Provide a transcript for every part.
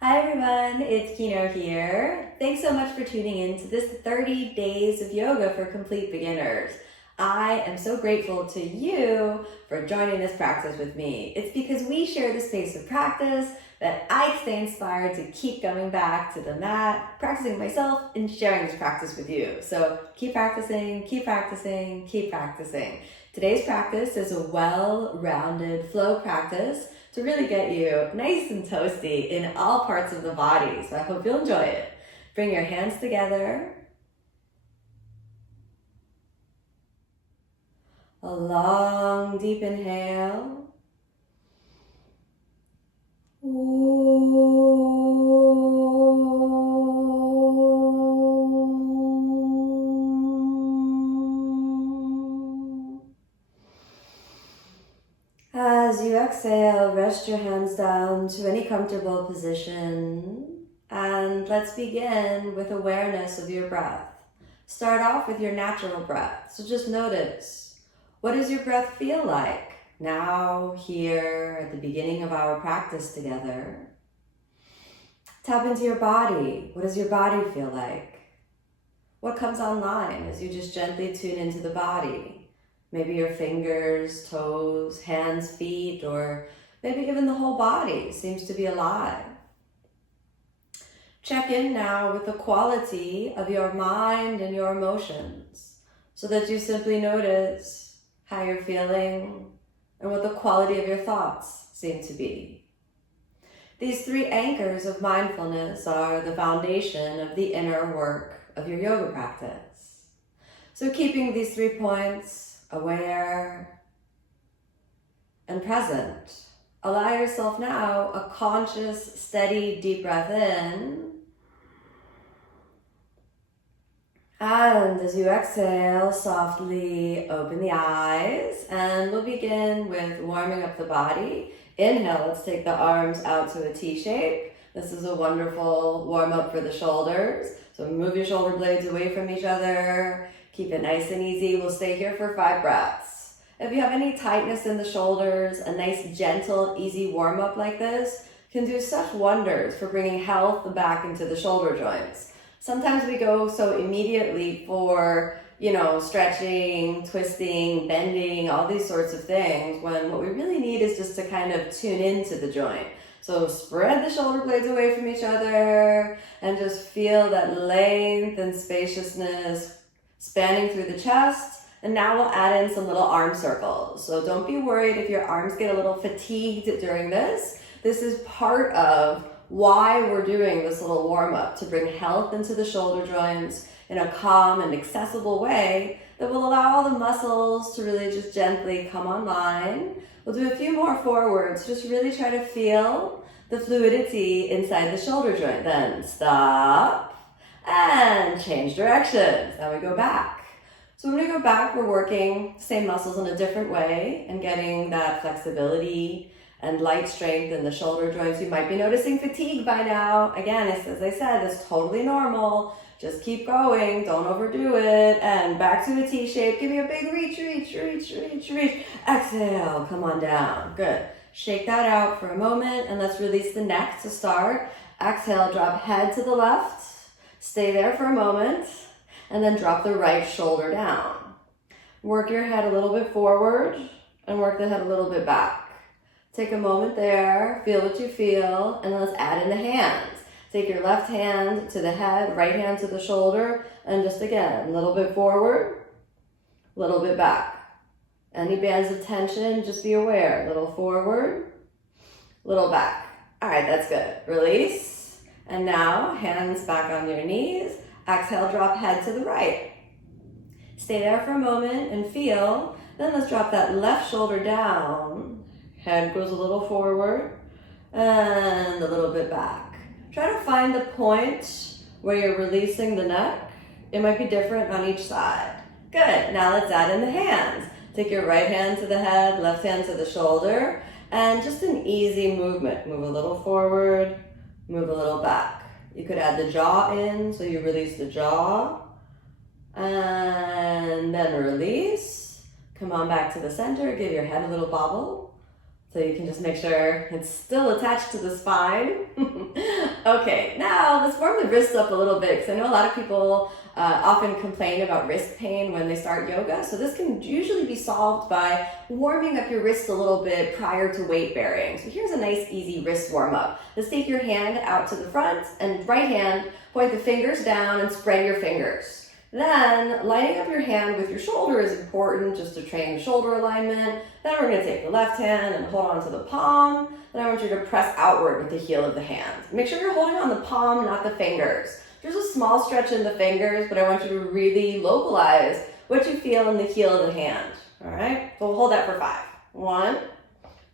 Hi everyone, it's Kino here. Thanks so much for tuning in to this 30 days of yoga for complete beginners. I am so grateful to you for joining this practice with me. It's because we share the space of practice that I stay inspired to keep coming back to the mat, practicing myself and sharing this practice with you. So keep practicing, keep practicing, keep practicing. Today's practice is a well-rounded flow practice to really get you nice and toasty in all parts of the body. So I hope you'll enjoy it. Bring your hands together. A long, deep inhale. As you exhale, rest your hands down to any comfortable position. And let's begin with awareness of your breath. Start off with your natural breath. So just notice, what does your breath feel like now, here, at the beginning of our practice together? Tap into your body. What does your body feel like? What comes online as you just gently tune into the body? Maybe your fingers, toes, hands, feet, or maybe even the whole body seems to be alive. Check in now with the quality of your mind and your emotions so that you simply notice how you're feeling and what the quality of your thoughts seem to be. These three anchors of mindfulness are the foundation of the inner work of your yoga practice. So keeping these 3 points aware and present, allow yourself now a conscious, steady, deep breath in. And as you exhale, softly open the eyes, and we'll begin with warming up the body. Inhale, let's take the arms out to a T shape. This is a wonderful warm up for the shoulders. So move your shoulder blades away from each other. Keep it nice and easy. We'll stay here for 5 breaths. If you have any tightness in the shoulders, a nice, gentle, easy warm up like this can do such wonders for bringing health back into the shoulder joints. Sometimes we go so immediately for, stretching, twisting, bending, all these sorts of things, when what we really need is just to kind of tune into the joint. So spread the shoulder blades away from each other and just feel that length and spaciousness spanning through the chest. And now we'll add in some little arm circles. So don't be worried if your arms get a little fatigued during this. This is part of why we're doing this little warm-up, to bring health into the shoulder joints in a calm and accessible way that will allow all the muscles to really just gently come online. We'll do a few more forwards. Just really try to feel the fluidity inside the shoulder joint. Then stop and change directions. Now we go back. So when we go back, we're working same muscles in a different way and getting that flexibility and light strength in the shoulder joints. You might be noticing fatigue by now. Again, as I said, it's totally normal. Just keep going, don't overdo it. And back to a T shape. Give me a big reach. Exhale, come on down. Good. Shake that out for a moment and let's release the neck to start. Exhale, drop head to the left. Stay there for a moment and then drop the right shoulder down. Work your head a little bit forward and work the head a little bit back. Take a moment there, feel what you feel, and let's add in the hands. Take your left hand to the head, right hand to the shoulder, and just again, a little bit forward, a little bit back. Any bands of tension, just be aware. Little forward, little back. All right, that's good. Release. And now, hands back on your knees. Exhale, drop head to the right. Stay there for a moment and feel. Then let's drop that left shoulder down. Head goes a little forward and a little bit back. Try to find the point where you're releasing the neck. It might be different on each side. Good. Now let's add in the hands. Take your right hand to the head, left hand to the shoulder, and just an easy movement. Move a little forward, move a little back. You could add the jaw in, so you release the jaw, and then release. Come on back to the center, give your head a little bobble. So you can just make sure it's still attached to the spine. Okay, now let's warm the wrists up a little bit because I know a lot of people often complain about wrist pain when they start yoga. So this can usually be solved by warming up your wrists a little bit prior to weight bearing. So here's a nice easy wrist warm up. Let's take your hand out to the front and right hand, point the fingers down and spread your fingers. Then lining up your hand with your shoulder is important just to train the shoulder alignment. Then we're going to take the left hand and hold on to the palm. Then I want you to press outward with the heel of the hand. Make sure you're holding on the palm, not the fingers. There's a small stretch in the fingers, but I want you to really localize what you feel in the heel of the hand. All right, so we'll hold that for 5. 1,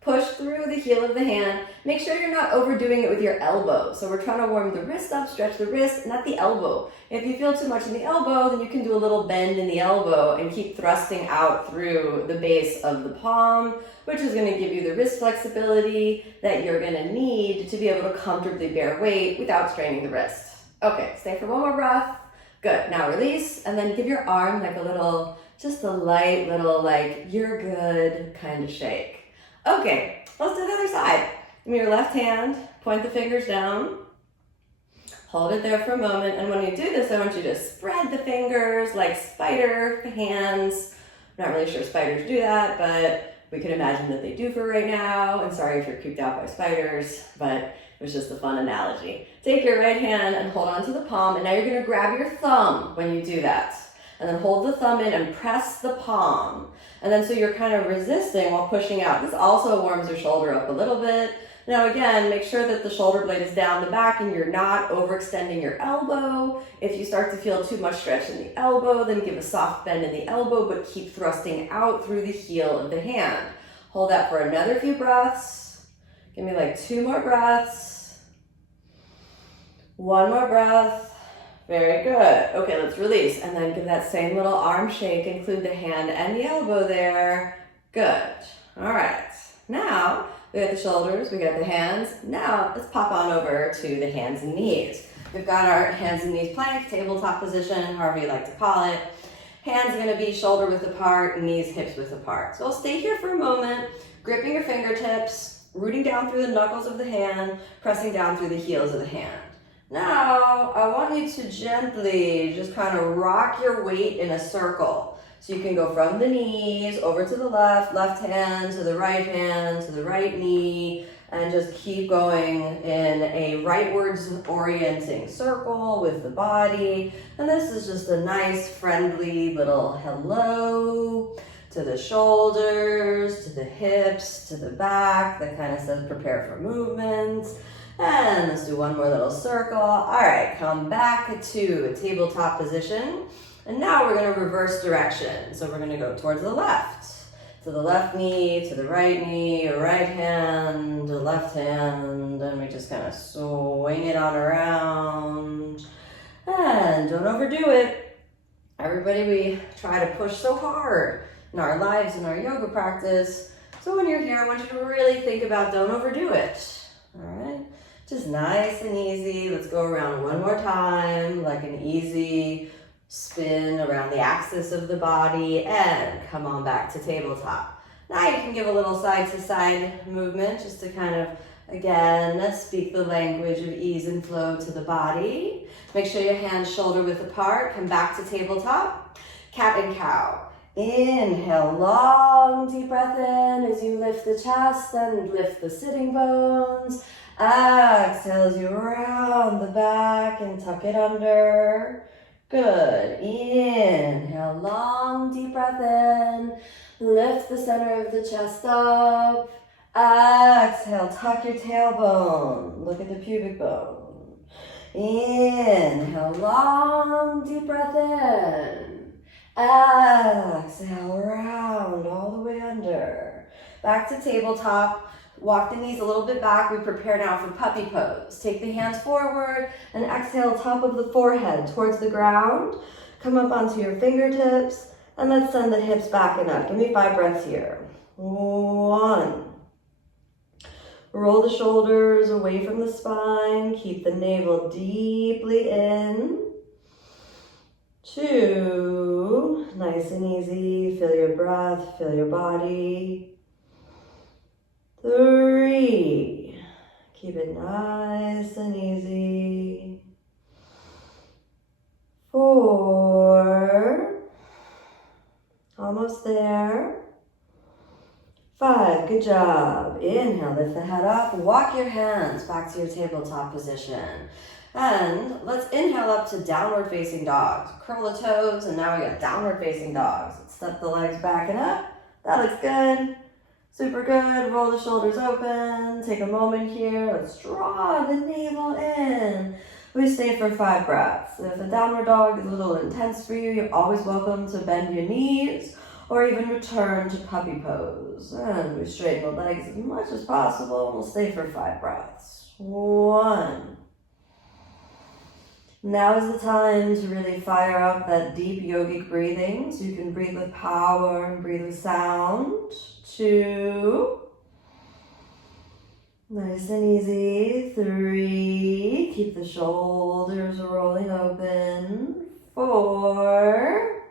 push through the heel of the hand. Make sure you're not overdoing it with your elbow. So we're trying to warm the wrist up, stretch the wrist, not the elbow. If you feel too much in the elbow, then you can do a little bend in the elbow and keep thrusting out through the base of the palm, which is going to give you the wrist flexibility that you're going to need to be able to comfortably bear weight without straining the wrist. Okay, stay for one more breath. Good, now release, and then give your arm like a little, just a light little like, you're good kind of shake. Okay, let's do the other side. Give me your left hand, point the fingers down, hold it there for a moment, and when you do this, I want you to spread the fingers like spider hands. I'm not really sure spiders do that, but we can imagine that they do for right now, and sorry if you're creeped out by spiders, but it was just a fun analogy. Take your right hand and hold on to the palm, and now you're going to grab your thumb when you do that. And then hold the thumb in and press the palm. And then so you're kind of resisting while pushing out. This also warms your shoulder up a little bit. Now again, make sure that the shoulder blade is down the back and you're not overextending your elbow. If you start to feel too much stretch in the elbow, then give a soft bend in the elbow, but keep thrusting out through the heel of the hand. Hold that for another few breaths. Give me like 2 more breaths. 1 more breath. Very good. Okay, let's release. And then give that same little arm shake. Include the hand and the elbow there. Good. All right. Now, we got the shoulders, we got the hands. Now, let's pop on over to the hands and knees. We've got our hands and knees plank, tabletop position, however you like to call it. Hands are going to be shoulder width apart, knees hips width apart. So I'll stay here for a moment, gripping your fingertips, rooting down through the knuckles of the hand, pressing down through the heels of the hand. Now, I want you to gently just kind of rock your weight in a circle. So you can go from the knees over to the left hand to the right knee, and just keep going in a rightwards orienting circle with the body. And this is just a nice, friendly little hello to the shoulders, to the hips, to the back. That kind of says prepare for movements. And let's do one more little circle. All right, come back to a tabletop position. And now we're going to reverse direction. So we're going to go towards the left. To the left knee, to the right hand, to left hand. And we just kind of swing it on around. And don't overdo it. Everybody, we try to push so hard in our lives, in our yoga practice. So when you're here, I want you to really think about don't overdo it. All right? Just nice and easy. Let's go around one more time, like an easy spin around the axis of the body, and come on back to tabletop. Now you can give a little side to side movement just to kind of, again, speak the language of ease and flow to the body. Make sure your hands shoulder width apart. Come back to tabletop. Cat and cow. Inhale, long deep breath in as you lift the chest and lift the sitting bones. Exhale as you round the back and tuck it under. Good. Inhale, long deep breath in. Lift the center of the chest up. Exhale, tuck your tailbone. Look at the pubic bone. Inhale, long deep breath in. Exhale, round all the way under. Back to tabletop. Walk the knees a little bit back. We prepare now for puppy pose. Take the hands forward and exhale top of the forehead towards the ground. Come up onto your fingertips and let's send the hips back and up. Give me 5 breaths here. 1. Roll the shoulders away from the spine. Keep the navel deeply in. 2. Nice and easy. Feel your breath, feel your body. 3. Keep it nice and easy. 5, good job. Inhale, lift the head up, walk your hands back to your tabletop position. And let's inhale up to downward facing dogs. Curl the toes, and now we got downward facing dogs. Let's step the legs back and up. That looks good. Super good. Roll the shoulders open. Take a moment here. Let's draw the navel in. We stay for 5 breaths. If the downward dog is a little intense for you, you're always welcome to bend your knees or even return to puppy pose. And we straighten the legs as much as possible. We'll stay for 5 breaths. 1. Now is the time to really fire up that deep yogic breathing. So you can breathe with power and breathe with sound. 2. Nice and easy. 3. Keep the shoulders rolling open. 4.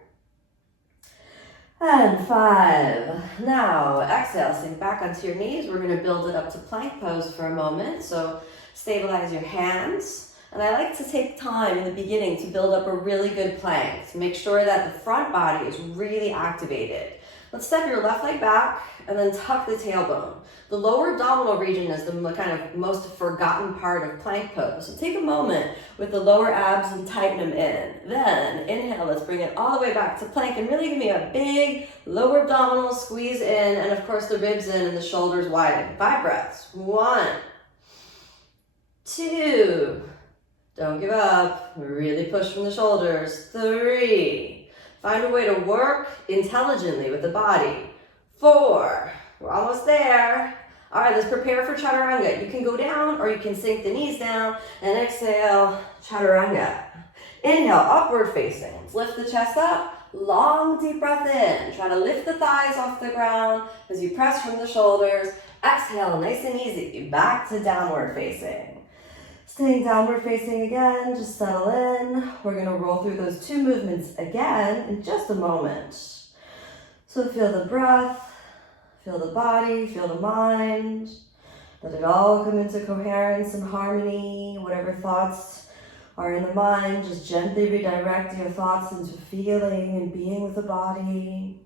And 5. Now, exhale, sink back onto your knees. We're going to build it up to plank pose for a moment. So stabilize your hands. And I like to take time in the beginning to build up a really good plank, to make sure that the front body is really activated. Let's step your left leg back and then tuck the tailbone. The lower abdominal region is the kind of most forgotten part of plank pose. So take a moment with the lower abs and tighten them in. Then inhale, let's bring it all the way back to plank and really give me a big lower abdominal squeeze in, and of course the ribs in and the shoulders widen. 5 breaths. 1, 2. Don't give up. Really push from the shoulders. 3. Find a way to work intelligently with the body. 4. We're almost there. All right, let's prepare for Chaturanga. You can go down or you can sink the knees down and exhale, Chaturanga. Inhale, upward facing. Let's lift the chest up. Long, deep breath in. Try to lift the thighs off the ground as you press from the shoulders. Exhale, nice and easy. Back to downward facing. Staying downward facing again, just settle in. We're going to roll through those 2 movements again in just a moment. So feel the breath, feel the body, feel the mind. Let it all come into coherence and harmony. Whatever thoughts are in the mind, just gently redirect your thoughts into feeling and being with the body.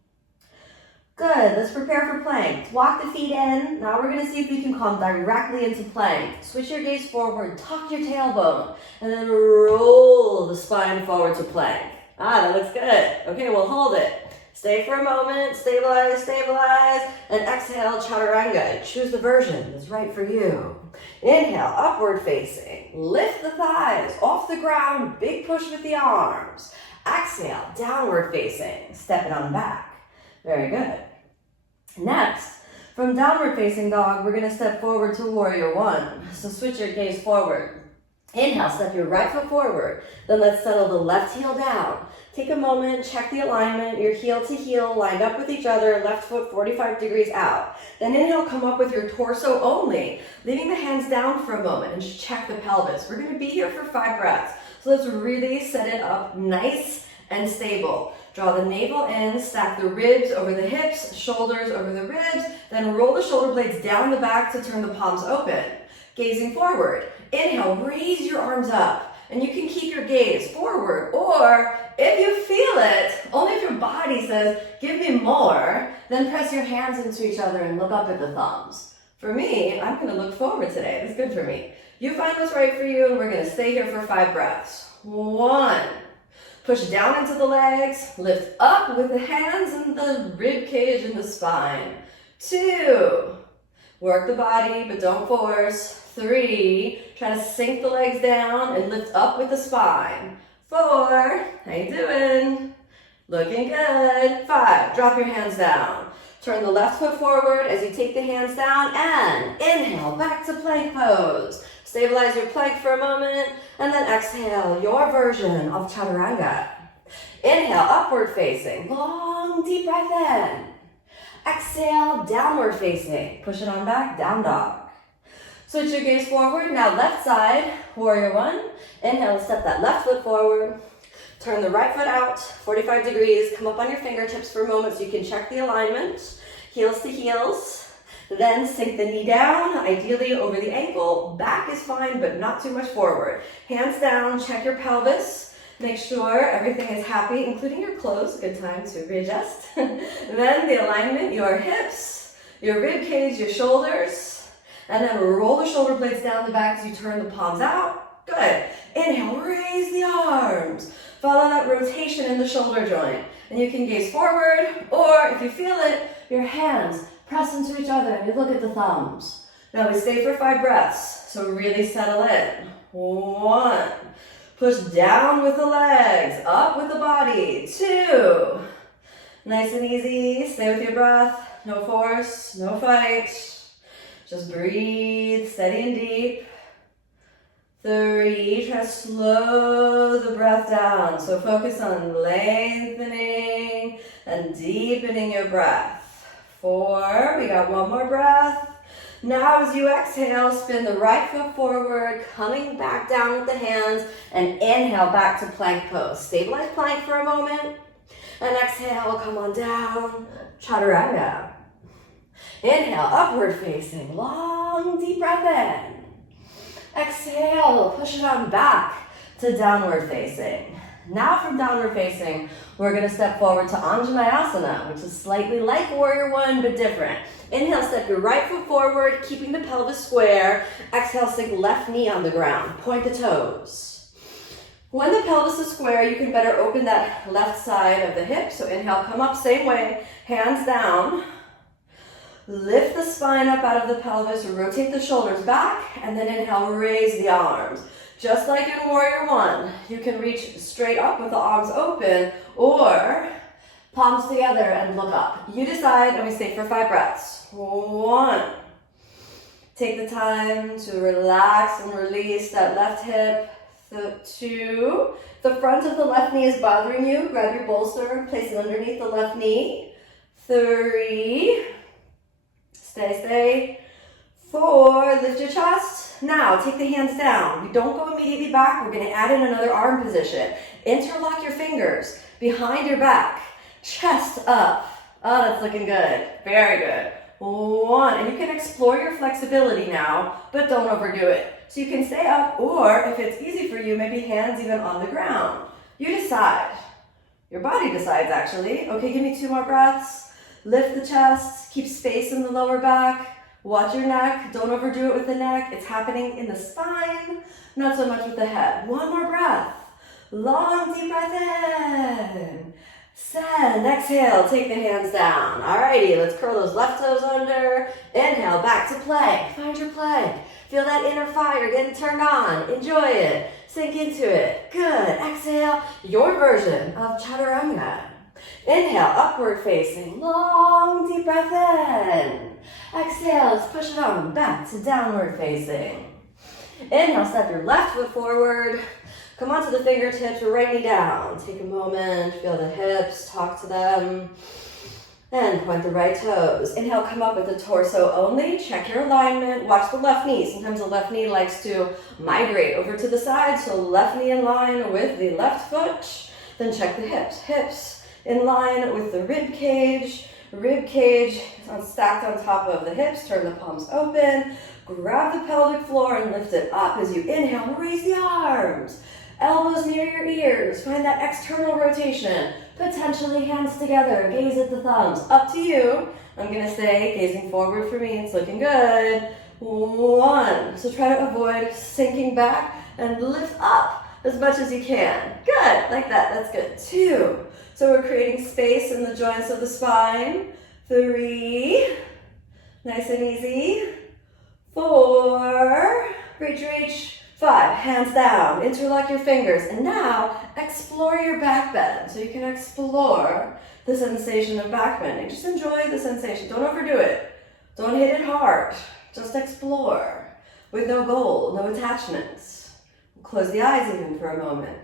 Good, let's prepare for plank. Walk the feet in. Now we're going to see if we can come directly into plank. Switch your gaze forward, tuck your tailbone, and then roll the spine forward to plank. That looks good. Okay, we'll hold it. Stay for a moment, stabilize, and exhale, Chaturanga. Choose the version that's right for you. Inhale, upward facing. Lift the thighs off the ground, big push with the arms. Exhale, downward facing. Step it on back. Very good. Next, from downward facing dog, we're going to step forward to warrior 1. So switch your gaze forward. Inhale, step your right foot forward. Then let's settle the left heel down. Take a moment, check the alignment, your heel to heel lined up with each other, left foot 45 degrees out. Then inhale, come up with your torso only, leaving the hands down for a moment and just check the pelvis. We're going to be here for 5 breaths. So let's really set it up nice and stable. Draw the navel in, stack the ribs over the hips, shoulders over the ribs, then roll the shoulder blades down the back to turn the palms open. Gazing forward. Inhale, raise your arms up, and you can keep your gaze forward, or if you feel it, only if your body says, give me more, then press your hands into each other and look up at the thumbs. For me, I'm going to look forward today. That's good for me. You find what's right for you, and we're going to stay here for 5 breaths. 1. Push down into the legs, lift up with the hands and the rib cage and the spine. 2, work the body, but don't force. 3, try to sink the legs down and lift up with the spine. 4, how you doing? Looking good. 5, drop your hands down. Turn the left foot forward as you take the hands down and inhale, back to plank pose. Stabilize your plank for a moment and then exhale your version of Chaturanga. Inhale, upward facing, long deep breath in. Exhale, downward facing. Push it on back, down dog. Switch your gaze forward. Now left side, warrior 1. Inhale, step that left foot forward. Turn the right foot out, 45 degrees. Come up on your fingertips for a moment so you can check the alignment. Heels to heels. Then sink the knee down, ideally over the ankle. Back is fine, but not too much forward. Hands down, check your pelvis. Make sure everything is happy, including your clothes. Good time to readjust. Then the alignment, your hips, your rib cage, your shoulders, and then roll the shoulder blades down the back as you turn the palms out. Good. Inhale, raise the arms. Follow that rotation in the shoulder joint. And you can gaze forward, or if you feel it, your hands press into each other and you look at the thumbs. Now we stay for 5 breaths, so really settle in. 1. Push down with the legs, up with the body. 2. Nice and easy. Stay with your breath. No force, no fight. Just breathe, steady and deep. 3. Try to slow the breath down. So focus on lengthening and deepening your breath. 4. We got 1 more breath. Now as you exhale, spin the right foot forward, coming back down with the hands, and inhale back to plank pose. Stabilize plank for a moment, and exhale, come on down, Chaturanga. Inhale, upward facing, long, deep breath in. Exhale, push it on back to downward facing. Now from downward facing, we're gonna step forward to Anjaneyasana, which is slightly like Warrior One, but different. Inhale, step your right foot forward, keeping the pelvis square. Exhale, sink left knee on the ground. Point the toes. When the pelvis is square, you can better open that left side of the hip. So inhale, come up, same way, hands down. Lift the spine up out of the pelvis, rotate the shoulders back, and then inhale, raise the arms. Just like in Warrior One, you can reach straight up with the arms open, or palms together and look up. You decide, and we stay for 5 breaths. 1. Take the time to relax and release that left hip. 2. The front of the left knee is bothering you. Grab your bolster, place it underneath the left knee. 3. Stay. 4. Lift your chest. Now, take the hands down. We don't go immediately back. We're going to add in another arm position. Interlock your fingers behind your back. Chest up. Oh, that's looking good. Very good. 1. And you can explore your flexibility now, but don't overdo it. So you can stay up, or if it's easy for you, maybe hands even on the ground. You decide. Your body decides, actually. Okay, give me 2 more breaths. Lift the chest. Keep space in the lower back. Watch your neck. Don't overdo it with the neck. It's happening in the spine, not so much with the head. 1 more breath. Long, deep breath in. Send. Exhale. Take the hands down. Alrighty, let's curl those left toes under. Inhale, back to plank. Find your plank. Feel that inner fire getting turned on. Enjoy it. Sink into it. Good. Exhale, your version of Chaturanga. Inhale, upward facing. Long, deep breath in. Exhale, let's push it on back to downward facing. Inhale, step your left foot forward. Come onto the fingertips, your right knee down. Take a moment, feel the hips, talk to them. And point the right toes. Inhale, come up with the torso only. Check your alignment. Watch the left knee. Sometimes the left knee likes to migrate over to the side, so left knee in line with the left foot. Then check the hips. Hips in line with the rib cage. Rib cage stacked on top of the hips. Turn the palms open. Grab the pelvic floor and lift it up as you inhale. Raise the arms. Elbows near your ears. Find that external rotation. Potentially hands together. Gaze at the thumbs. Up to you. I'm going to stay gazing forward for me. It's looking good. 1. So try to avoid sinking back and lift up as much as you can. Good. Like that. That's good. 2. So we're creating space in the joints of the spine. 3. Nice and easy. 4. Reach. 5, hands down, interlock your fingers, and now explore your back bend. So you can explore the sensation of back bending. Just enjoy the sensation. Don't overdo it. Don't hit it hard. Just explore with no goal, no attachments. Close the eyes even for a moment.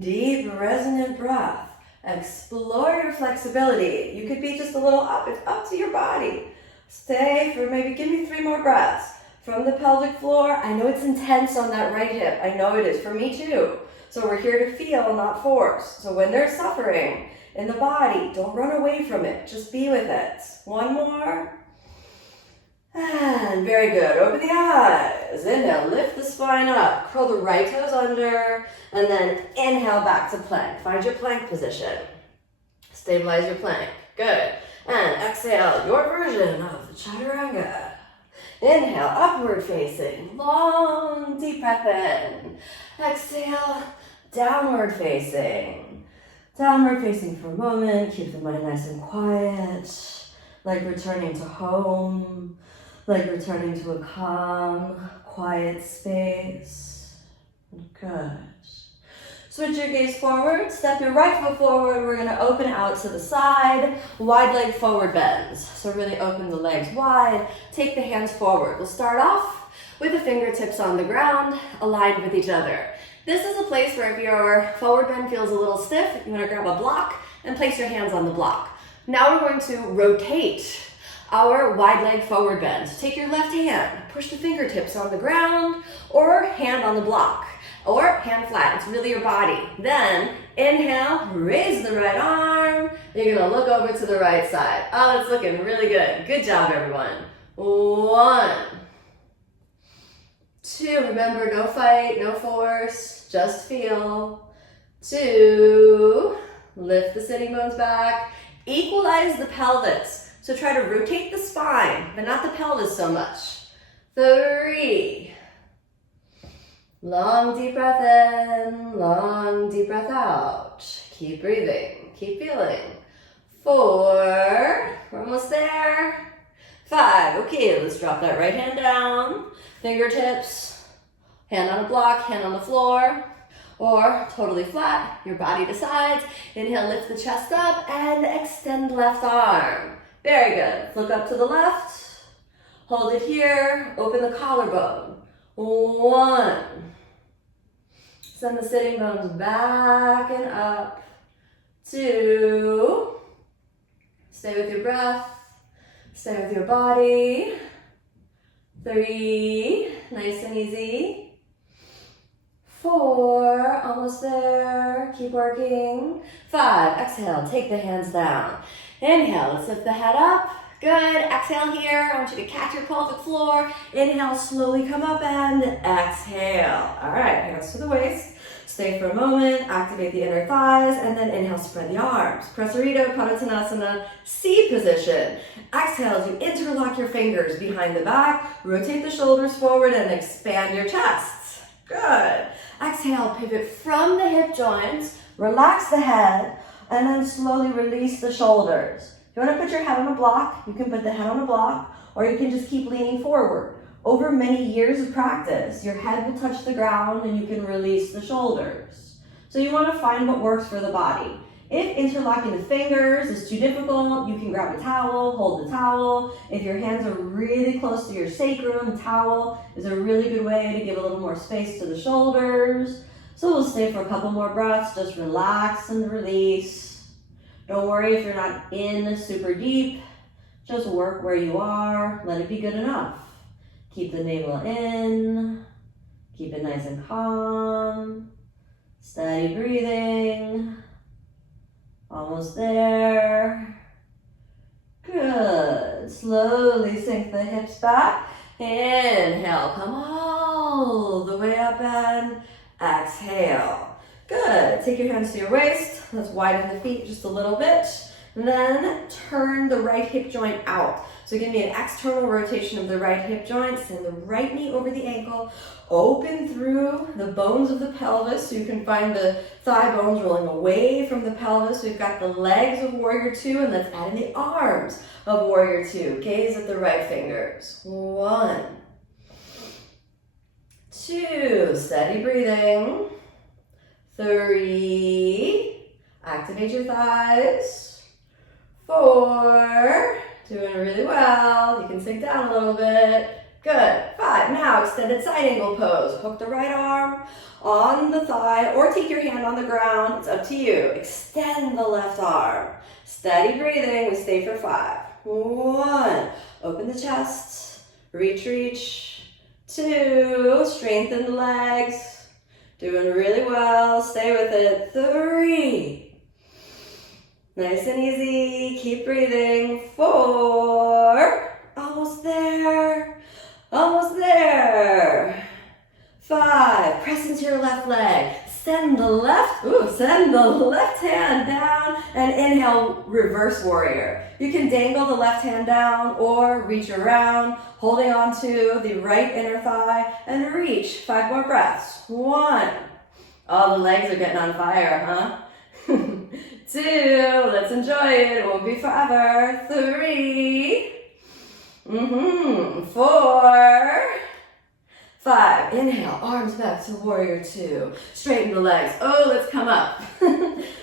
Deep, resonant breath. Explore your flexibility. You could be just a little up. It's up to your body. Stay for maybe, give me 3 more breaths. From the pelvic floor, I know it's intense on that right hip. I know it is, for me too. So we're here to feel, not force. So when there's suffering in the body, don't run away from it. Just be with it. 1 more. And very good. Open the eyes. Inhale, lift the spine up. Curl the right toes under. And then inhale back to plank. Find your plank position. Stabilize your plank. Good. And exhale, your version of the Chaturanga. Inhale, upward facing, long, deep breath in. Exhale, downward facing. Downward facing for a moment, keep the mind nice and quiet, like returning to home, like returning to a calm, quiet space. Good. Switch your gaze forward, step your right foot forward. We're gonna open out to the side, wide leg forward bends. So really open the legs wide, take the hands forward. We'll start off with the fingertips on the ground, aligned with each other. This is a place where if your forward bend feels a little stiff, you wanna grab a block and place your hands on the block. Now we're going to rotate our wide leg forward bend. So take your left hand, push the fingertips on the ground, or hand on the block, or hand flat. It's really your body. Then inhale, raise the right arm. You're gonna look over to the right side. Oh, that's looking really good. Good job, everyone. 1, 2, remember, no fight, no force, just feel. 2, lift the sitting bones back. Equalize the pelvis. So try to rotate the spine, but not the pelvis so much. 3, long deep breath in, long deep breath out. Keep breathing, keep feeling. 4, we're almost there. 5, okay, let's drop that right hand down. Fingertips, hand on a block, hand on the floor, or totally flat, your body decides. Inhale, lift the chest up and extend left arm. Very good. Look up to the left, hold it here, open the collarbone. 1, send the sitting bones back and up. 2, stay with your breath, stay with your body. 3, nice and easy. 4, almost there, keep working. 5, exhale, take the hands down. Inhale, let's lift the head up. Good, exhale here. I want you to catch your pelvic floor. Inhale, slowly come up and exhale. All right, hands to the waist. Stay for a moment, activate the inner thighs, and then inhale, spread the arms. Prasarita, Padottanasana, C position. Exhale as you interlock your fingers behind the back, rotate the shoulders forward and expand your chest. Good. Exhale, pivot from the hip joints, relax the head, and then slowly release the shoulders. If you want to put your head on a block, you can put the head on a block, or you can just keep leaning forward. Over many years of practice, your head will touch the ground and you can release the shoulders. So you want to find what works for the body. If interlocking the fingers is too difficult, you can grab a towel, hold the towel. If your hands are really close to your sacrum, towel is a really good way to give a little more space to the shoulders. So we'll stay for a couple more breaths, just relax and release. Don't worry if you're not in super deep, just work where you are, let it be good enough. Keep the navel in, keep it nice and calm, steady breathing, almost there. Good, slowly sink the hips back, inhale, come all the way up and exhale. Good, take your hands to your waist, let's widen the feet just a little bit, and then turn the right hip joint out. So give me an external rotation of the right hip joint, send the right knee over the ankle, open through the bones of the pelvis so you can find the thigh bones rolling away from the pelvis. We've got the legs of Warrior 2 and let's add in the arms of Warrior 2. Gaze at the right fingers. 1, 2, steady breathing. 3, activate your thighs. 4, doing really well. You can sink down a little bit. Good. 5, now extended side angle pose. Hook the right arm on the thigh or take your hand on the ground. It's up to you. Extend the left arm. Steady breathing. We stay for 5. 1, open the chest. Reach, reach. 2, strengthen the legs. Doing really well. Stay with it. 3, nice and easy. Keep breathing. 4, almost there. Almost there. 5, press into your left leg. Send the left hand down and inhale, reverse warrior. You can dangle the left hand down or reach around, holding onto the right inner thigh and reach. 5 more breaths. 1. All the legs are getting on fire, huh? 2, let's enjoy it. It won't be forever. 3. 4. 5, inhale, arms back to warrior 2. Straighten the legs. Oh, let's come up.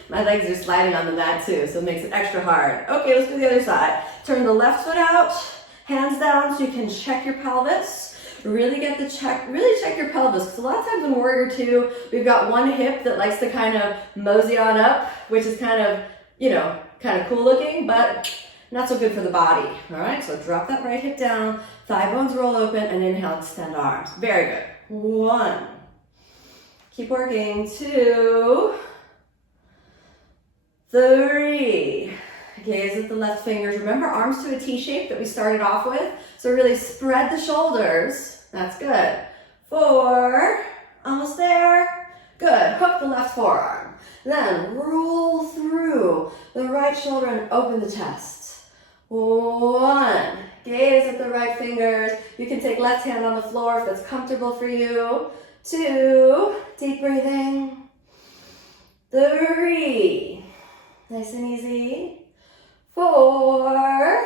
My legs are sliding on the mat too, so it makes it extra hard. Okay, let's do the other side. Turn the left foot out, hands down so you can check your pelvis. Really check your pelvis, because a lot of times in warrior 2, we've got one hip that likes to kind of mosey on up, which is kind of cool looking, but not so good for the body. All right, so drop that right hip down, thigh bones roll open, and inhale, extend arms. Very good. 1. Keep working. 2. 3. Gaze at the left fingers. Remember, arms to a T shape that we started off with. So really spread the shoulders. That's good. 4. Almost there. Good. Hook the left forearm. Then roll through the right shoulder and open the chest. 1. Gaze at the right fingers. You can take left hand on the floor if that's comfortable for you. 2. Deep breathing. 3. Nice and easy. 4.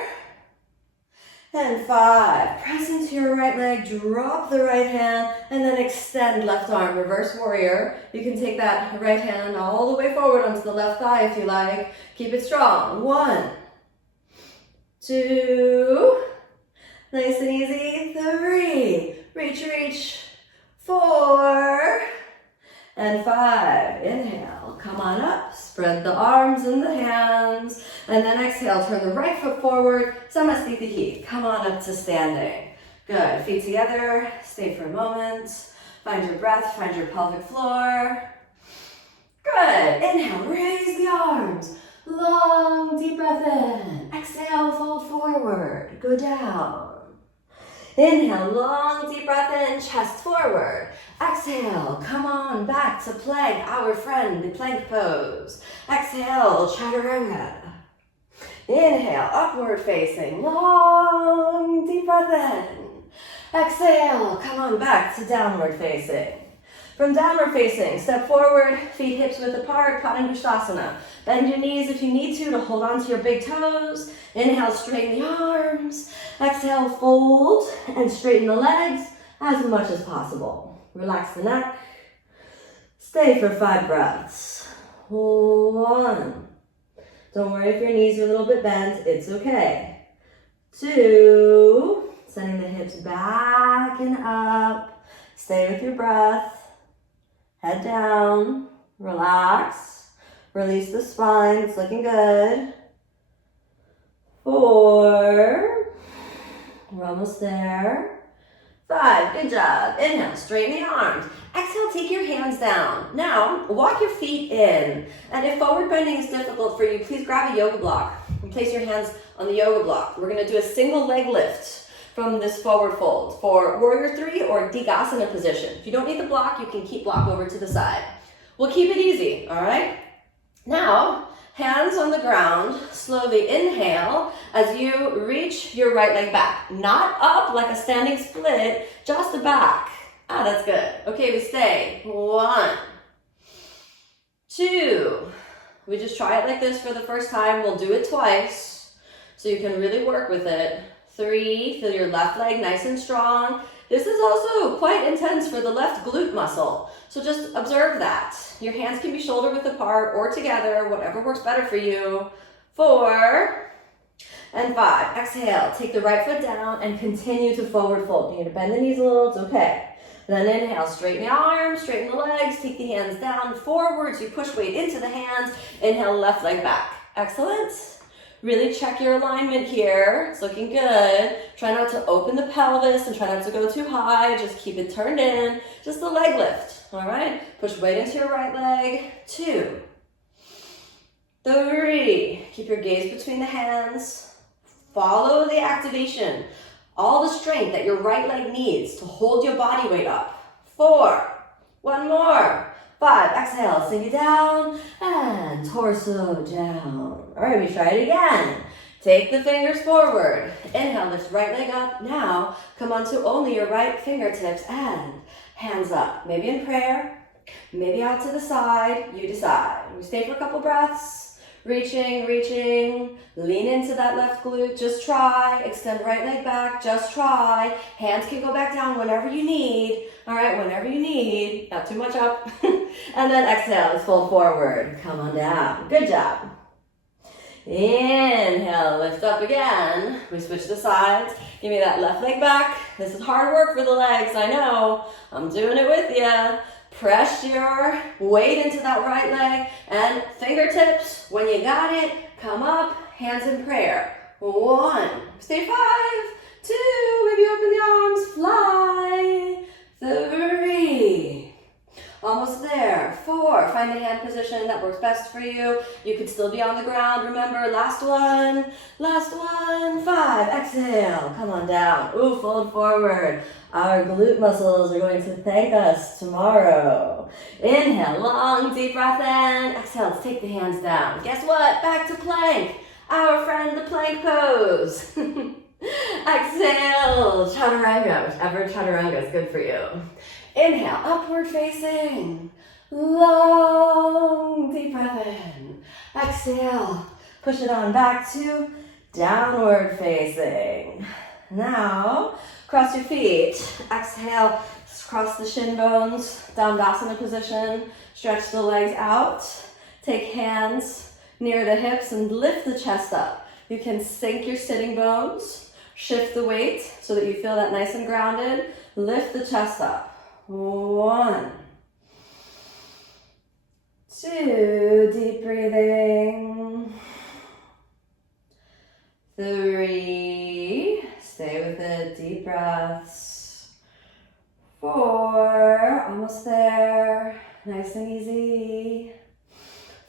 And 5. Press into your right leg, drop the right hand, and then extend left arm, reverse warrior. You can take that right hand all the way forward onto the left thigh if you like. Keep it strong. 1. 2. Nice and easy. 3. Reach. 4. And 5. Inhale. Come on up. Spread the arms and the hands. And then exhale. Turn the right foot forward. Samasthiti. Come on up to standing. Good. Feet together. Stay for a moment. Find your breath. Find your pelvic floor. Good. Inhale. Raise the arms. Long, deep breath in. Exhale. Fold forward. Go down. Inhale, long, deep breath in, chest forward. Exhale, come on back to plank, our friend, the plank pose. Exhale, Chaturanga. Inhale, upward facing, long, deep breath in. Exhale, come on back to downward facing. From downward facing, step forward, feet hips width apart, Padangusthasana. Bend your knees if you need to hold on to your big toes. Inhale, straighten the arms. Exhale, fold and straighten the legs as much as possible. Relax the neck. Stay for 5 breaths. 1. Don't worry if your knees are a little bit bent, it's okay. 2. Sending the hips back and up. Stay with your breath. Head down, relax, release the spine, it's looking good. 4, we're almost there. 5, good job. Inhale, straighten the arms. Exhale, take your hands down. Now, walk your feet in. And if forward bending is difficult for you, please grab a yoga block and place your hands on the yoga block. We're gonna do a single leg lift from this forward fold for warrior 3 or Digasana position. If you don't need the block, you can keep block over to the side. We'll keep it easy, all right? Now, hands on the ground, slowly inhale as you reach your right leg back. Not up like a standing split, just the back. That's good. Okay, we stay. 1, 2. We just try it like this for the first time. We'll do it twice so you can really work with it. 3, feel your left leg nice and strong. This is also quite intense for the left glute muscle, so just observe that. Your hands can be shoulder width apart or together, whatever works better for you. 4 and 5. Exhale, take the right foot down and continue to forward fold. You need to bend the knees a little, it's okay. Then inhale, straighten the arms, straighten the legs, take the hands down, forwards, you push weight into the hands. Inhale, left leg back. Excellent. Really check your alignment here. It's looking good. Try not to open the pelvis and try not to go too high. Just keep it turned in. Just the leg lift, all right? Push weight into your right leg. 2, 3. Keep your gaze between the hands. Follow the activation. All the strength that your right leg needs to hold your body weight up. 4. One more. 5. Exhale, sink it down and torso down. All right, we try it again. Take the fingers forward. Inhale, lift right leg up. Now, come onto only your right fingertips and hands up. Maybe in prayer, maybe out to the side. You decide. We stay for a couple breaths. Reaching, reaching. Lean into that left glute. Just try. Extend right leg back. Just try. Hands can go back down whenever you need. All right, whenever you need. Not too much up. And then exhale, fold forward. Come on down. Good job. Inhale, lift up again. We switch the sides. Give me that left leg back. This is hard work for the legs, I know. I'm doing it with you. Press your weight into that right leg and fingertips. When you got it, come up, hands in prayer. 1, stay 5, 2, maybe open the arms, fly. 3, almost there. 4, find the hand position that works best for you. You could still be on the ground. Remember, last one. 5, exhale, come on down. Ooh, fold forward. Our glute muscles are going to thank us tomorrow. Inhale, long, deep breath in. Exhale, let's take the hands down. Guess what? Back to plank. Our friend, the plank pose. Exhale, Chaturanga, whichever Chaturanga is good for you. Inhale, upward facing. Long, deep breath in. Exhale, push it on back to downward facing. Now, cross your feet. Exhale, cross the shin bones, Dandasana position. Stretch the legs out. Take hands near the hips and lift the chest up. You can sink your sitting bones. Shift the weight so that you feel that nice and grounded. Lift the chest up. 1, 2, deep breathing. 3, stay with it, deep breaths. 4, almost there, nice and easy.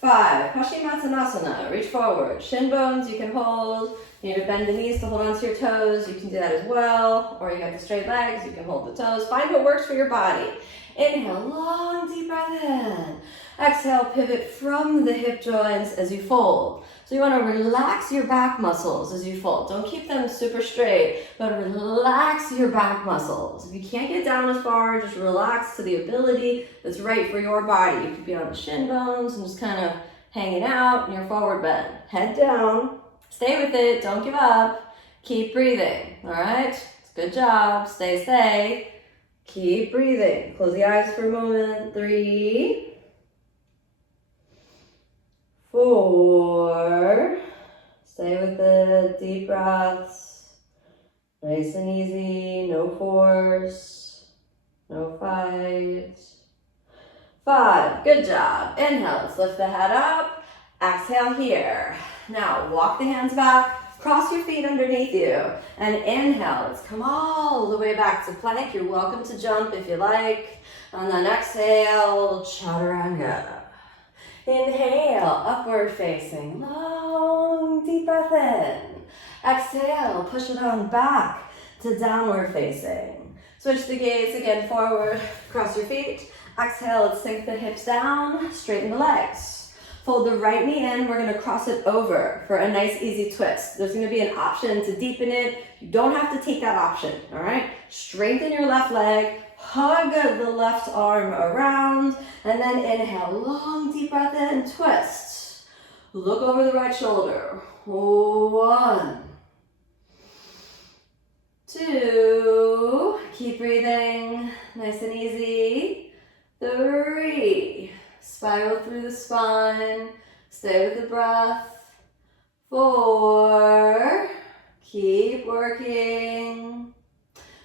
5, Paschimottanasana, reach forward. Shin bones you can hold. You need to bend the knees to hold onto your toes. You can do that as well. Or you have the straight legs, you can hold the toes. Find what works for your body. Inhale, long, deep breath in. Exhale, pivot from the hip joints as you fold. So you want to relax your back muscles as you fold. Don't keep them super straight, but relax your back muscles. If you can't get down as far, just relax to the ability that's right for your body. You could be on the shin bones and just kind of hanging out in your forward bend. Head down. Stay with it. Don't give up. Keep breathing. All right? Good job. Stay. Keep breathing. Close the eyes for a moment. 3, 4. Stay with it. Deep breaths. Nice and easy. No force. No fight. 5. Good job. Inhale. Let's lift the head up. Exhale here. Now walk the hands back. Cross your feet underneath you. And inhale. Let's come all the way back to plank. You're welcome to jump if you like. And then exhale. Chaturanga. Inhale. Upward facing. Long, deep breath in. Exhale. Push it on back to downward facing. Switch the gaze again forward. Cross your feet. Exhale. Let's sink the hips down. Straighten the legs. Fold the right knee in. We're going to cross it over for a nice, easy twist. There's going to be an option to deepen it. You don't have to take that option, all right? Strengthen your left leg. Hug the left arm around. And then inhale. Long, deep breath in. Twist. Look over the right shoulder. 1, 2. Keep breathing. Nice and easy. 3. Spiral through the spine. Stay with the breath. 4. Keep working.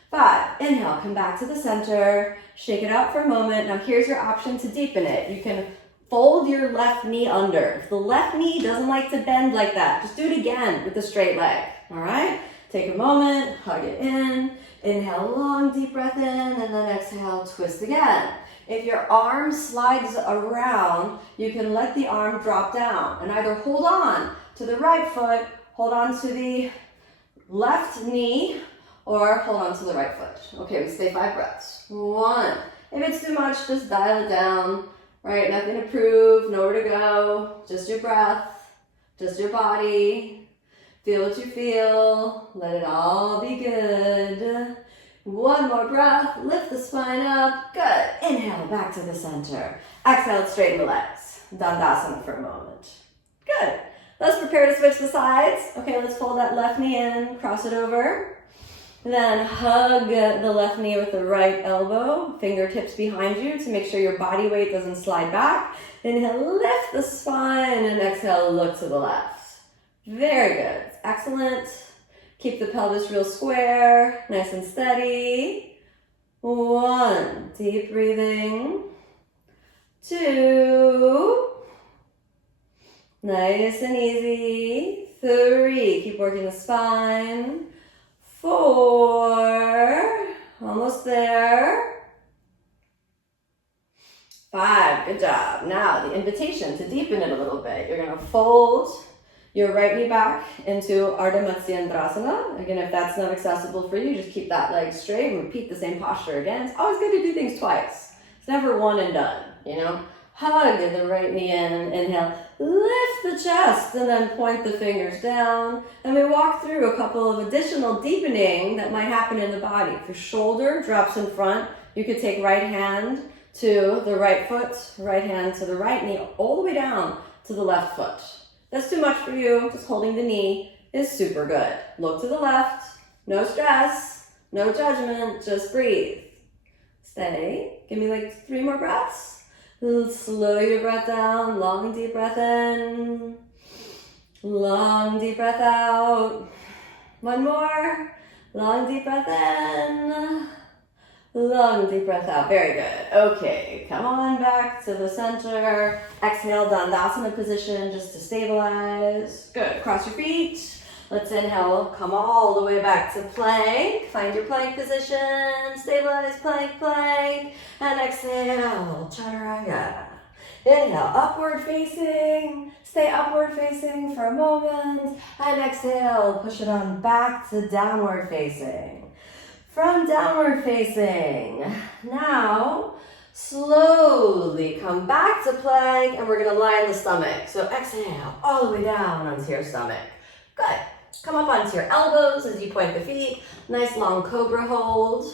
5. Inhale, come back to the center. Shake it out for a moment. Now here's your option to deepen it. You can fold your left knee under. If the left knee doesn't like to bend like that, just do it again with the straight leg. All right? Take a moment, hug it in. Inhale, long, deep breath in, and then exhale, twist again. If your arm slides around, you can let the arm drop down and either hold on to the right foot, hold on to the left knee, or hold on to the right foot. Okay, we stay 5 breaths. 1, If it's too much, just dial it down, right? Nothing to prove, nowhere to go, just your breath, just your body. Feel what you feel, let it all be good. One more breath, lift the spine up, good. Inhale, back to the center. Exhale, straighten the legs. Dandasana for a moment. Good. Let's prepare to switch the sides. Okay, let's fold that left knee in, cross it over. Then hug the left knee with the right elbow, fingertips behind you to make sure your body weight doesn't slide back. Inhale, lift the spine, and exhale, look to the left. Very good. Excellent. Keep the pelvis real square, nice and steady. 1, deep breathing. 2, nice and easy. 3, keep working the spine. 4, almost there. 5, good job. Now the invitation to deepen it a little bit. You're gonna fold your right knee back into Ardha Matsyendrasana. Again, if that's not accessible for you, just keep that leg straight and repeat the same posture again. It's always good to do things twice. It's never one and done, you know? Hug the right knee in, inhale, lift the chest, and then point the fingers down. And we walk through a couple of additional deepening that might happen in the body. If your shoulder drops in front, you could take right hand to the right foot, right hand to the right knee, all the way down to the left foot. That's too much for you, just holding the knee is super good. Look to the left, no stress, no judgment, just breathe. Stay, give me like 3 more breaths. Slow your breath down, long deep breath in, long deep breath out. 1 more, long deep breath in, long deep breath out. Very good. Okay, come on back to the center. Exhale, Dandasana position just to stabilize. Good, cross your feet. Let's inhale, come all the way back to plank. Find your plank position, stabilize, plank, plank. And exhale, Chaturanga. Inhale, upward facing. Stay upward facing for a moment. And exhale, push it on back to downward facing. From downward facing, now slowly come back to plank and we're gonna lie on the stomach. So exhale, all the way down onto your stomach. Good. Come up onto your elbows as you point the feet. Nice long cobra hold.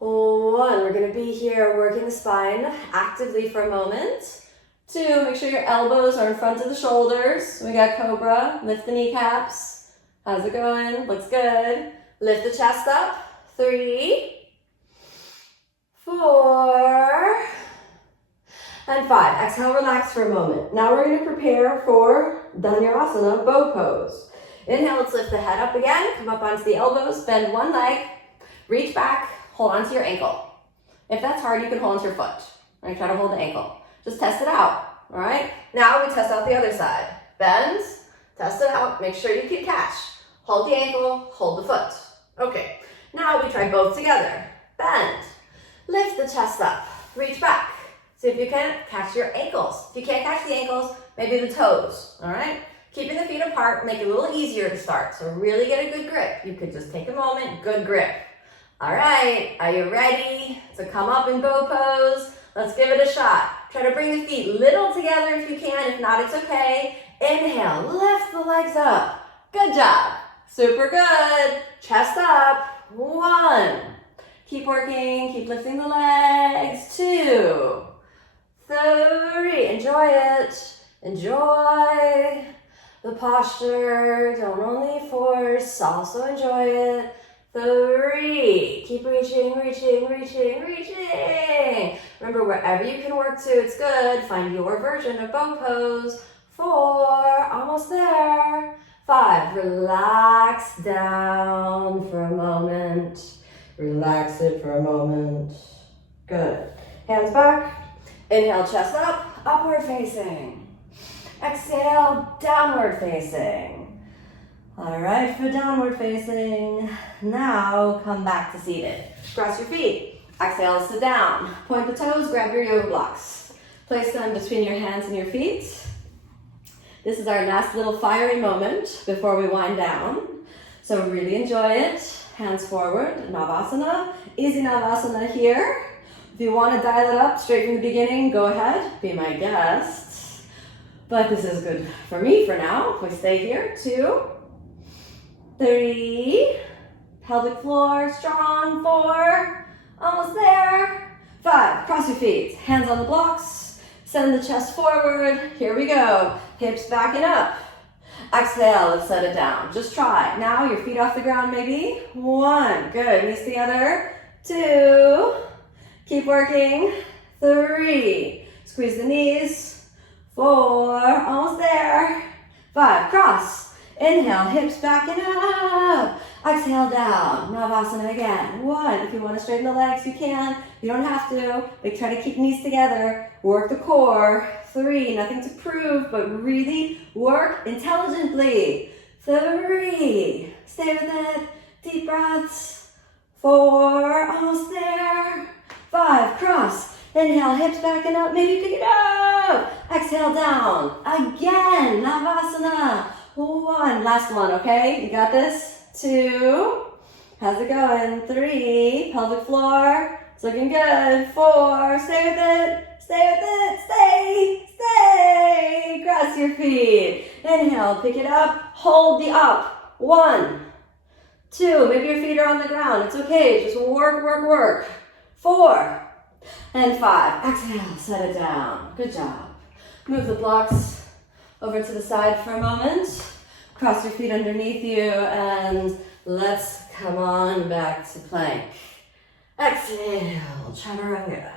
1, we're gonna be here working the spine actively for a moment. 2, make sure your elbows are in front of the shoulders. We got cobra, lift the kneecaps. How's it going? Looks good. Lift the chest up. 3, 4, and 5. Exhale, relax for a moment. Now we're gonna prepare for Dhanurasana, bow pose. Inhale, let's lift the head up again. Come up onto the elbows, bend one leg, reach back, hold onto your ankle. If that's hard, you can hold onto your foot. Right? Try to hold the ankle. Just test it out, all right? Now we test out the other side. Bend, test it out, make sure you can catch. Hold the ankle, hold the foot. Okay, now we try both together. Bend, lift the chest up, reach back. See if you can catch your ankles. If you can't catch the ankles, maybe the toes, all right? Keeping the feet apart, make it a little easier to start. So really get a good grip. You could just take a moment, good grip. All right, are you ready to come up in bow pose? Let's give it a shot. Try to bring the feet little together if you can. If not, it's okay. Inhale, lift the legs up. Good job. Super good. Chest up. 1. Keep working, keep lifting the legs. 2, 3. Enjoy it. Enjoy the posture, don't only force, also enjoy it. 3, keep reaching, reaching, reaching, reaching. Remember, wherever you can work to, it's good. Find your version of bow pose. 4, almost there. 5, relax down for a moment. Relax it for a moment. Good. Hands back. Inhale, chest up, upward facing. Exhale, downward facing. All right, for downward facing, now come back to seated. Cross your feet. Exhale, sit down. Point the toes, grab your yoga blocks. Place them between your hands and your feet. This is our last little fiery moment before we wind down. So really enjoy it. Hands forward, Navasana. Easy Navasana here. If you want to dial it up straight from the beginning, go ahead, be my guest. But this is good for me for now. If we stay here, 2, 3, pelvic floor, strong, 4, almost there, 5, cross your feet, hands on the blocks, send the chest forward, here we go, hips backing up, exhale, let's set it down, just try, now your feet off the ground maybe, 1, good, knees together, 2, keep working, 3, squeeze the knees, 4, almost there, 5, cross, inhale, hips backing up, exhale down, Navasana again, 1, if you want to straighten the legs you can, you don't have to, but try to keep knees together, work the core, 3, nothing to prove, but really work intelligently, 3, stay with it, deep breaths, 4, almost there, 5, cross, inhale, hips backing up, maybe pick it up, exhale down, again, Navasana, 1, last one, okay, you got this, 2, how's it going, 3, pelvic floor, it's looking good, 4, stay with it, stay, cross your feet, inhale, pick it up, hold the up, 1, 2, maybe your feet are on the ground, it's okay, just work, 4, and 5, exhale, set it down, good job, move the blocks over to the side for a moment, cross your feet underneath you, and let's come on back to plank. Exhale, Chaturanga.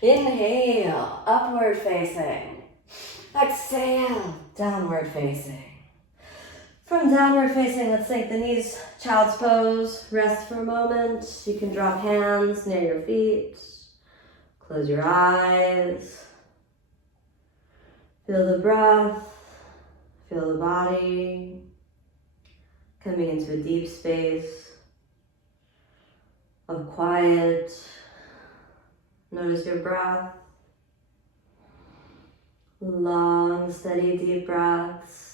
Inhale, upward facing. Exhale, downward facing. From downward facing, let's take the knees, child's pose, rest for a moment. You can drop hands near your feet. Close your eyes. Feel the breath. Feel the body coming into a deep space of quiet. Notice your breath. Long, steady, deep breaths.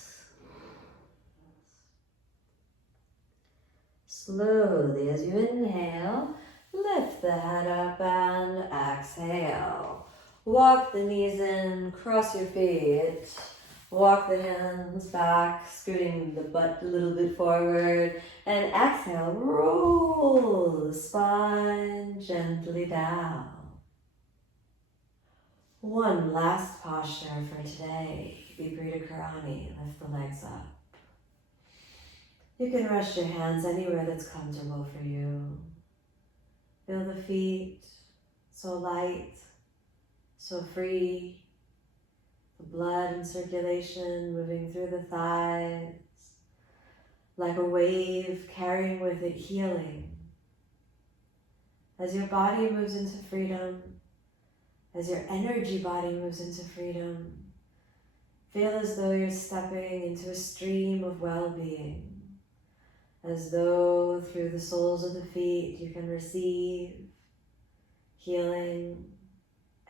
Slowly, as you inhale, lift the head up and exhale. Walk the knees in, cross your feet. Walk the hands back, scooting the butt a little bit forward, and exhale, roll the spine gently down. One last posture for today, Viparita Karani, lift the legs up. You can rest your hands anywhere that's comfortable for you. Feel the feet, so light, so free. The blood and circulation moving through the thighs, like a wave carrying with it healing. As your body moves into freedom, as your energy body moves into freedom, feel as though you're stepping into a stream of well-being, as though through the soles of the feet you can receive healing,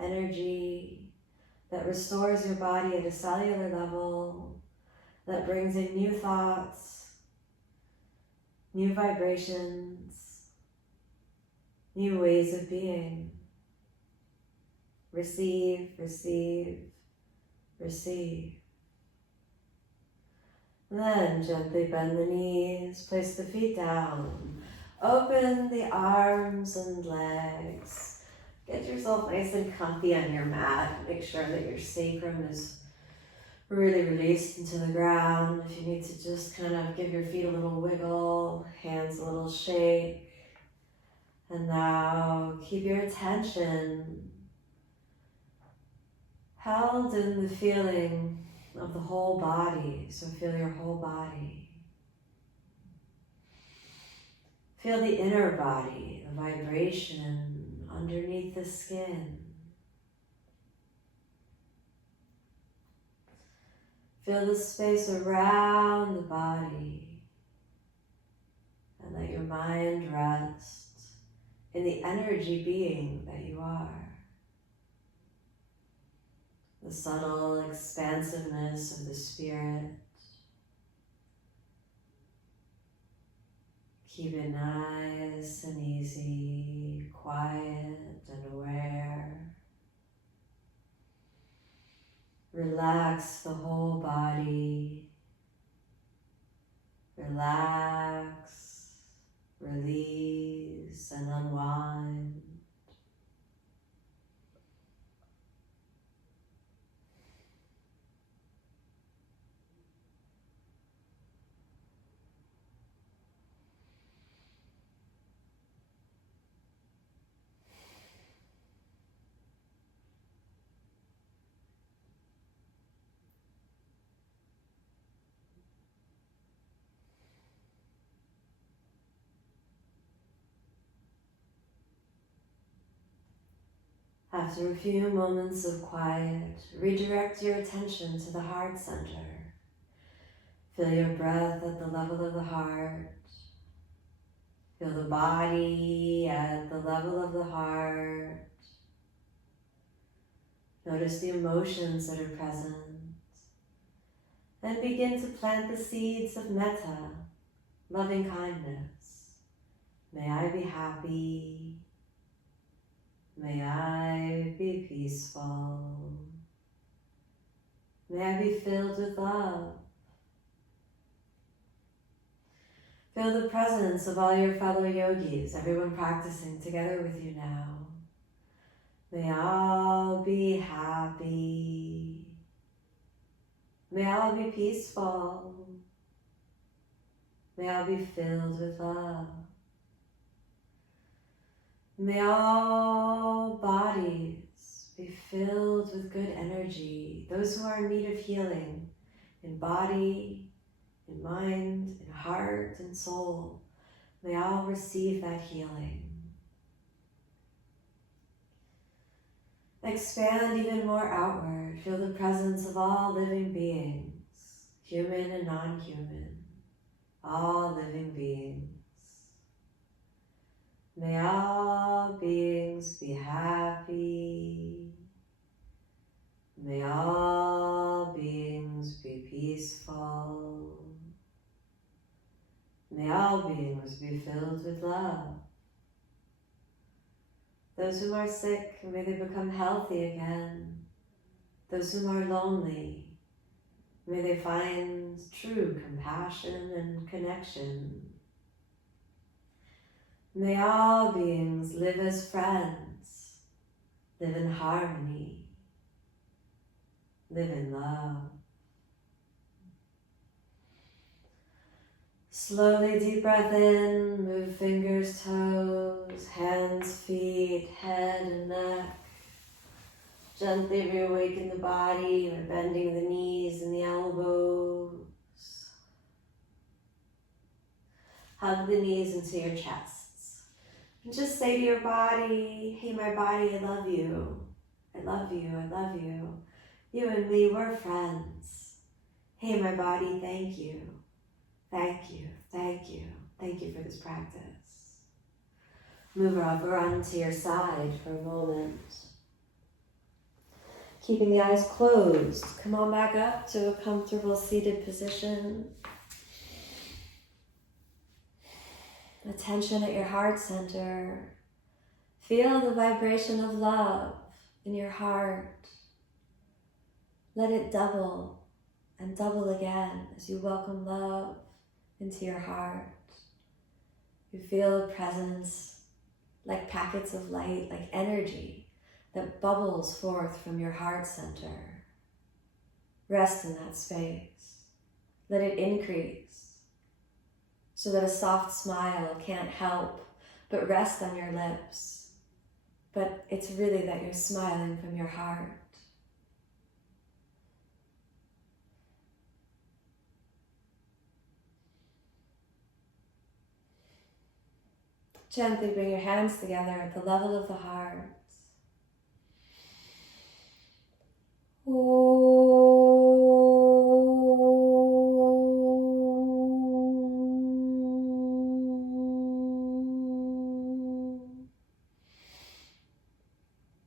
energy, that restores your body at a cellular level, that brings in new thoughts, new vibrations, new ways of being. Receive, receive, receive. Then gently bend the knees, place the feet down, open the arms and legs. Get yourself nice and comfy on your mat. Make sure that your sacrum is really released into the ground. If you need to just kind of give your feet a little wiggle, hands a little shake. And now keep your attention held in the feeling of the whole body. So feel your whole body. Feel the inner body, the vibration underneath the skin. Feel the space around the body, and let your mind rest in the energy being that you are. The subtle expansiveness of the spirit. Keep it nice and easy, quiet and aware. Relax the whole body. Relax, release, and unwind. After a few moments of quiet, redirect your attention to the heart center. Feel your breath at the level of the heart. Feel the body at the level of the heart. Notice the emotions that are present. And begin to plant the seeds of metta, loving kindness. May I be happy. May I be peaceful. May I be filled with love. Feel the presence of all your fellow yogis, everyone practicing together with you now. May all be happy. May all be peaceful. May all be filled with love. May all bodies be filled with good energy. Those who are in need of healing, in body, in mind, in heart, and soul, may all receive that healing. Expand even more outward. Feel the presence of all living beings, human and non-human, all living beings. May all beings be happy. May all beings be peaceful. May all beings be filled with love. Those who are sick, may they become healthy again. Those who are lonely, may they find true compassion and connection. May all beings live as friends, live in harmony, live in love. Slowly, deep breath in, move fingers, toes, hands, feet, head and neck. Gently reawaken the body by bending the knees and the elbows. Hug the knees into your chests. And just say to your body, hey, my body, I love you. I love you, I love you. You and me, we're friends. Hey, my body, thank you. Thank you, thank you. Thank you for this practice. Move over onto your side for a moment. Keeping the eyes closed, come on back up to a comfortable seated position. Attention at your heart center. Feel the vibration of love in your heart. Let it double and double again as you welcome love into your heart. You feel a presence like packets of light, like energy that bubbles forth from your heart center. Rest in that space. Let it increase so that a soft smile can't help but rest on your lips. But it's really that you're smiling from your heart. Gently bring your hands together at the level of the heart.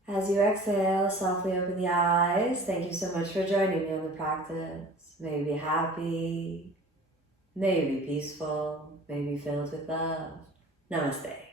As you exhale, softly open the eyes. Thank you so much for joining me on the practice. May you be happy. May you be peaceful, may you be filled with love. Namaste.